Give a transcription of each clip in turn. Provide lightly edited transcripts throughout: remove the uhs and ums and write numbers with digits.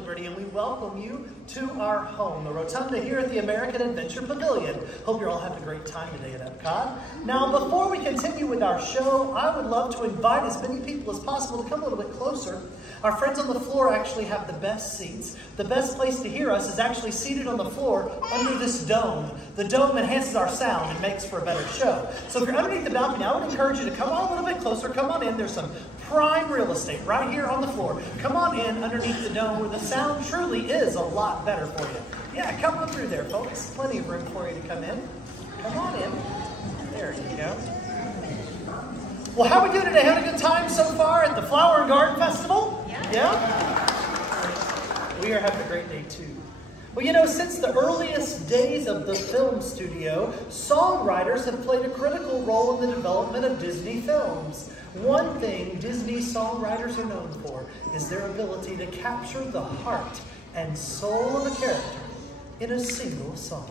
Liberty, and we welcome you to our home, the Rotunda here at the American Adventure Pavilion. Hope you're all having a great time today at Epcot. Now, before we continue with our show, I would love to invite as many people as possible to come a little bit closer. Our friends on the floor actually have the best seats. The best place to hear us is actually seated on the floor under this dome. The dome enhances our sound and makes for a better show. So if you're underneath the balcony, I would encourage you to come on a little bit closer. Come on in. There's some prime real estate right here on the floor. Come on in underneath the dome where the sound truly is a lot better for you. Yeah, come on through there, folks. Plenty of room for you to come in. Come on in. There you go. Well, how are we doing today? Having a good time so far at the Flower and Garden Festival? Yeah? We are having a great day too. Well, you know, since the earliest days of the film studio, songwriters have played a critical role in the development of Disney films. One thing Disney songwriters are known for is their ability to capture the heart and soul of a character in a single song.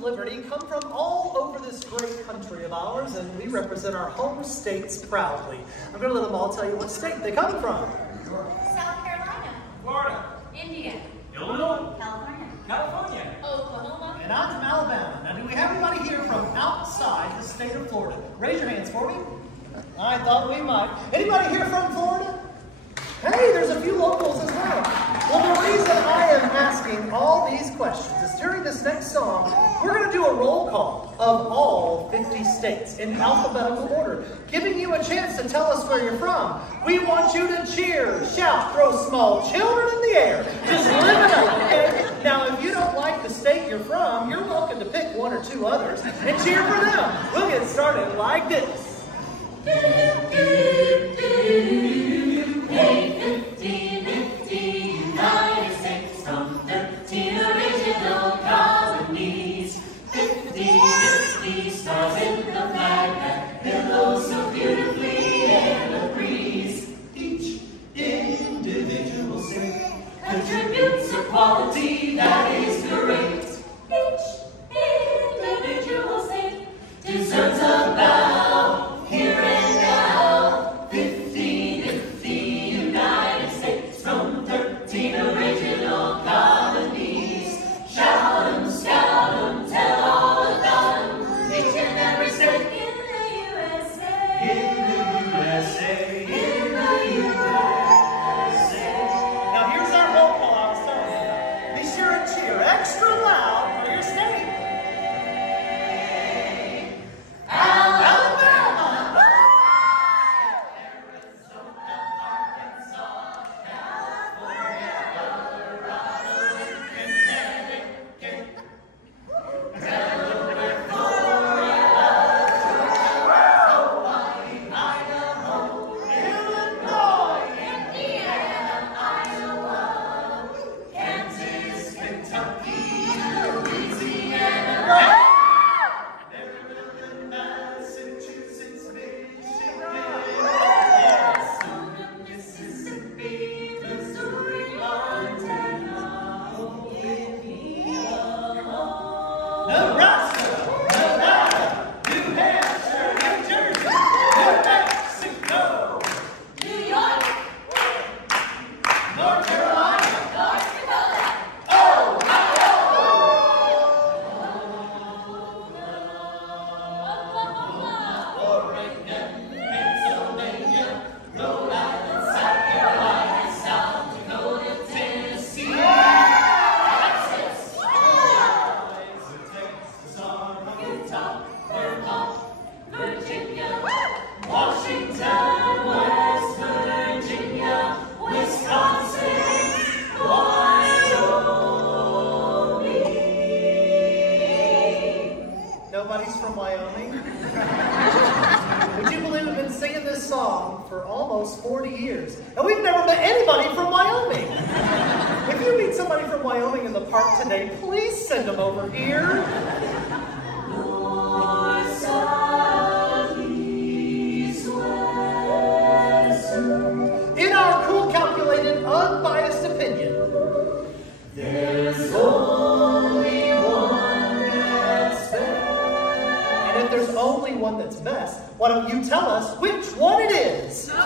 Liberty come from all over this great country of ours, and we represent our home states proudly. I'm going to let them all tell you what state they come from. South Carolina. Florida. India. Illinois. California. California. Oklahoma. And I'm from Alabama. Now, do we have anybody here from outside the state of Florida? Raise your hands for me. I thought we might. Anybody here from Florida? Hey, there's a few locals as well. Well, the reason I am asking all these questions is during this next song, we're going to do a roll call of all 50 states in alphabetical order, giving you a chance to tell us where you're from. We want you to cheer, shout, throw small children in the air. Just live it up, okay? Now, if you don't like the state you're from, you're welcome to pick one or two others and cheer for them. We'll get started like this. Hey, 50, Nifty, United States, from 13 original sing, contributes a quality that is great. Each individual state deserves a bow, here and now. 50 nifty United States from 13 original colonies. Shout 'em, scout 'em, tell all about 'em. Each and every state in the USA. In the USA. In the USA. Now here's our roll call I was telling you about. Be sure and cheer extra loud for your state. Alabama! Arizona, Arkansas, California, Colorado, Connecticut, Delaware, Florida, Hawaii, Idaho, Illinois, Indiana, Iowa, Kansas, Kentucky, Louisiana, Maryland, Massachusetts, Michigan, Arizona, Mississippi, Missouri, Montana, Oklahoma, Nebraska, Nevada, New Hampshire, New Jersey, New Mexico, New York, North Carolina, North Dakota, Ohio, Oklahoma, Oregon, Pennsylvania, Rhode Island, South Carolina, South Dakota, Tennessee, Texas, Utah, Vermont, Virginia, Washington, West Virginia, Wisconsin, Wyoming. Nobody's from Wyoming? Would you believe we've been singing this song for almost 40 years, and we've never met anybody from Wyoming? If you meet somebody from Wyoming in the park today, please send them over here. North, south, east, west. In our cool, calculated, unbiased opinion, There's only one that's best. and if there's only one that's best, why don't you tell us which one it is? Oh,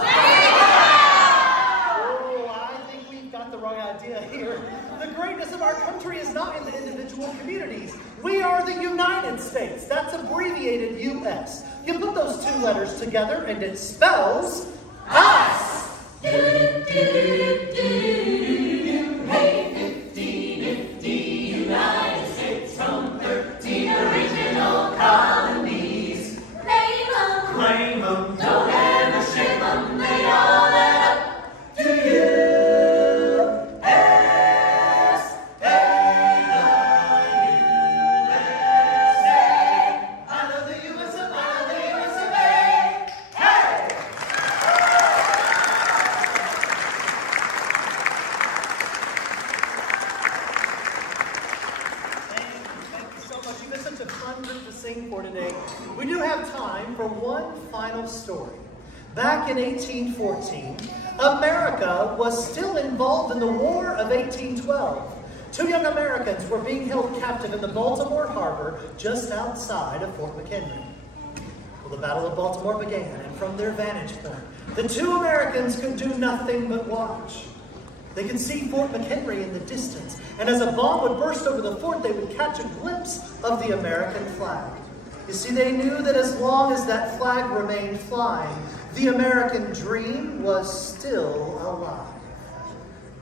I think we've got the wrong idea here. The greatness of our country is not in the individual communities. We are the United States. That's abbreviated US. You put those two letters together and it spells us. Hey, 50 nifty United States from 13 original colonies. Name 'em, Claim 'em. don't ever shame 'em, they all add up to U.S.A. I love the U.S. of A. Hey! Thank you so much. You've been such a fun group to sing for today. We do have time for one final story. Back in 1814, America was still involved in the War of 1812. Two young Americans were being held captive in the Baltimore harbor just outside of Fort McHenry. Well, the Battle of Baltimore began, and from their vantage point, the two Americans could do nothing but watch. They could see Fort McHenry in the distance, and as a bomb would burst over the fort, they would catch a glimpse of the American flag. You see, they knew that as long as that flag remained flying, the American dream was still alive.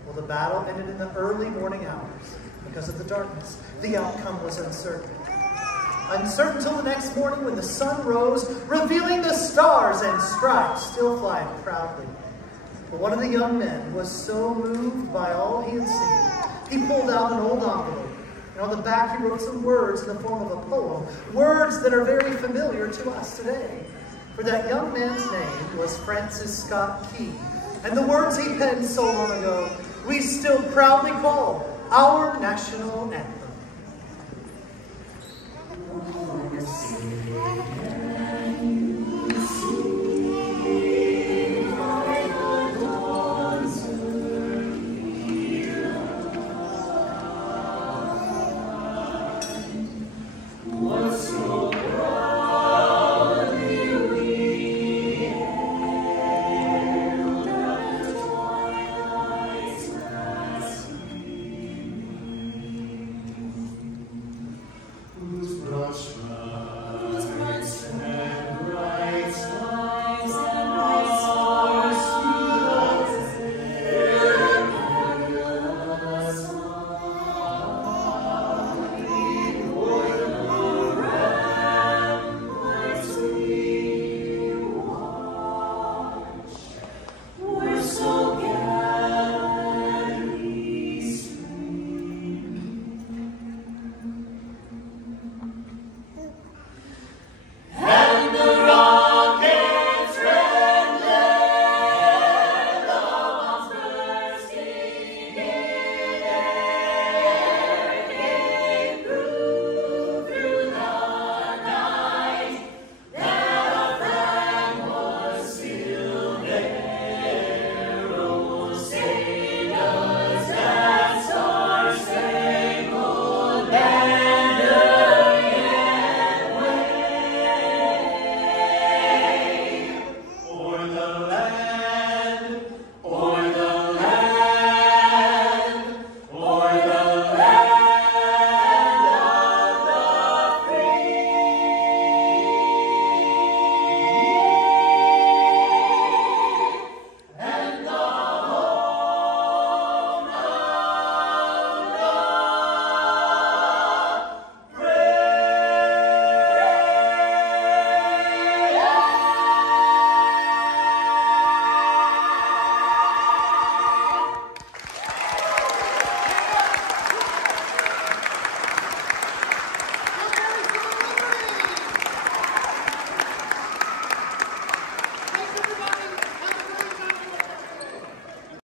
Well, the battle ended in the early morning hours. Because of the darkness, the outcome was uncertain. Uncertain till the next morning when the sun rose, revealing the stars and stripes still flying proudly. But one of the young men was so moved by all he had seen, he pulled out an old envelope, and on the back he wrote some words in the form of a poem, words that are very familiar to us today. For that young man's name was Francis Scott Key, and the words he penned so long ago, we still proudly call our national anthem.